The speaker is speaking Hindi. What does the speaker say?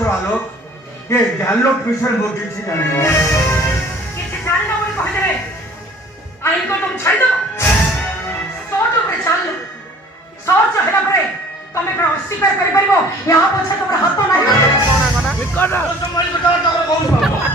करो आलोक ये गैलोप विषय मो किसी जाने किसी जाने ना बोल कहे देवे आइन को तुम छाड़ दो सोच ऊपर चाल लो सोच हेला पड़े तुम्हें कौन अस्वीकार कर परिबो यहाँ पछे तुम्हारा हाथ तो नहीं ठीक कर संभाली बताओ तो कौन